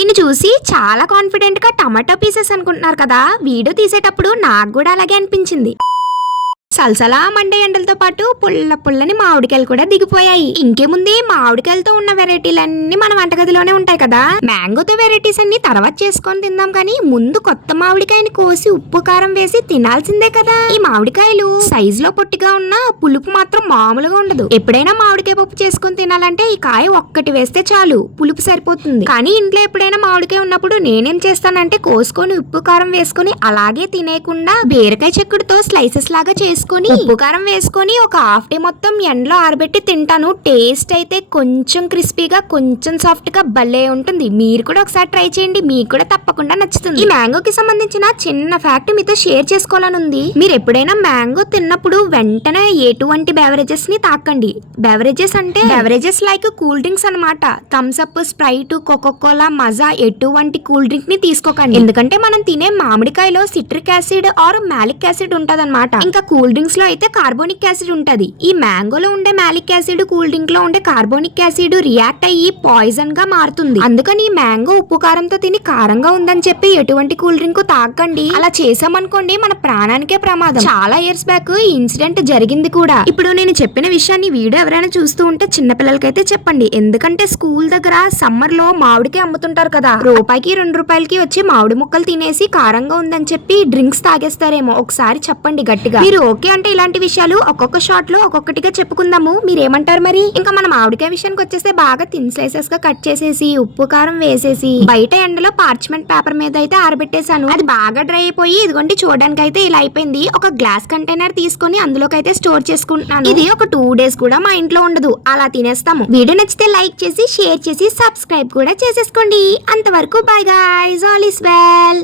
దీన్ని చూసి చాలా కాన్ఫిడెంట్ గా టమాటో పీసెస్ అనుకుంటున్నారు కదా, వీడియో తీసేటప్పుడు నాకు కూడా అలాగే అనిపించింది. సలసలా మండే ఎండలతో పాటు పుల్లని మామిడికాయలు కూడా దిగిపోయాయి. ఇంకేముంది, మామిడికాయలతో ఉన్న వెరైటీలన్నీ మన వంటగదిలోనే ఉంటాయి కదా. మ్యాంగోతో వెరైటీస్ అన్ని తర్వాత చేసుకొని తిందాం, కానీ ముందు కొత్త మామిడికాయని కోసి ఉప్పు కారం వేసి తినాల్సిందే కదా. ఈ మామిడికాయలు సైజ్ లో పొట్టిగా ఉన్న పులుపు మాత్రం మామూలుగా ఉండదు. ఎప్పుడైనా మామిడికాయ పప్పు చేసుకొని తినాలంటే ఈ కాయ ఒక్కటి వేస్తే చాలు, పులుపు సరిపోతుంది. కానీ ఇంట్లో ఎప్పుడైనా మామిడికాయ ఉన్నప్పుడు నేనేం చేస్తానంటే కోసుకొని ఉప్పు కారం వేసుకొని అలాగే తినేయకుండా బీరకాయ చెక్కుడుతో స్లైసెస్ లాగా చేసుకొని ఉప్పు కారం వేసుకొని ఒక హాఫ్ డే మొత్తం ఎండలో ఆరబెట్టి తింటాను. టేస్ట్ అయితే కొంచెం క్రిస్పీగా కొంచెం సాఫ్ట్ గా భలే ఉంటుంది. మీరు కూడా ఒకసారి ట్రై చేయండి, మీకు కూడా తప్పకుండా నచ్చుతుంది. ఈ మ్యాంగోకి సంబంధించిన చిన్న ఫ్యాక్ట్ మీతో షేర్ చేసుకోవాలని ఉంది. మీరు ఎప్పుడైనా మ్యాంగో తిన్నప్పుడు వెంటనే ఎటువంటి బెవరేజెస్ ని తాకండి. బెవరేజెస్ అంటే బెవరేజెస్ లైక్ కూల్ డ్రింక్స్ అన్నమాట. Thums Up, Sprite, Coca Cola, Maaza ఎటువంటి కూల్ డ్రింక్ ని తీసుకోకండి. ఎందుకంటే మనం తినే మామిడికాయలో citric acid or malic acid ఉంటదన్నమాట. ఇంకా కూల్ డ్రింక్స్ లో అయితే కార్బోనిక్ యాసిడ్ ఉంటది. ఈ మ్యాంగోలో ఉండే మాలిక్ యాసిడ్ కూల్ డ్రింక్ లో ఉండే కార్బోనిక్ యాసిడ్ రియాక్ట్ అయ్యి పాయిజన్ గా మారుతుంది. అందుకని ఈ మ్యాంగో ఉప్పు కారంతో తిని కారంగా ఉందని చెప్పి ఎటువంటి కూల్ డ్రింక్ తాగండి. అలా చేసామనుకోండి మన ప్రాణానికే ప్రమాదం. చాలా ఇయర్స్ బ్యాక్ ఈ ఇన్సిడెంట్ జరిగింది కూడా. ఇప్పుడు నేను చెప్పిన విషయాన్ని వీడియో ఎవరైనా చూస్తూ ఉంటే చిన్నపిల్లలకైతే చెప్పండి. ఎందుకంటే స్కూల్ దగ్గర సమ్మర్ లో మామిడికి అమ్ముతుంటారు కదా, రూపాయికి 2 రూపాయలకి వచ్చి మామిడి ముక్కలు తినేసి కారంగా ఉందని చెప్పి డ్రింక్స్ తాగేస్తారేమో. ఒకసారి చెప్పండి గట్టిగా. మీరు ఓకే అంటే ఇలాంటి విషయాలు ఒక్కొక్క షాట్ లో ఒక్కొక్కటిగా చెప్పుకుందాము. మీరేమంటారు మరి? ఇంకా మన మామిడికాయ విషయానికి వచ్చేస్తే బాగా థిన్ స్లైసెస్ గా కట్ చేసేసి ఉప్పు కారం వేసేసి బయట ఎండలో పార్చ్మెంట్ పేపర్ మీద అయితే ఆరబెట్టేశాను. అది బాగా డ్రై అయిపోయి ఇదిగోండి చూడడానికి అయితే ఇలా అయిపోయింది. ఒక గ్లాస్ కంటైనర్ తీసుకొని అందులోకి అయితే స్టోర్ చేసుకుంటున్నాను. ఇది ఒక 2 days కూడా మా ఇంట్లో ఉండదు, అలా తినేస్తాము. వీడియో నచ్చితే లైక్ చేసి షేర్ చేసి సబ్స్క్రైబ్ కూడా చేసేసుకోండి. అంతవరకు bye guys, all is well.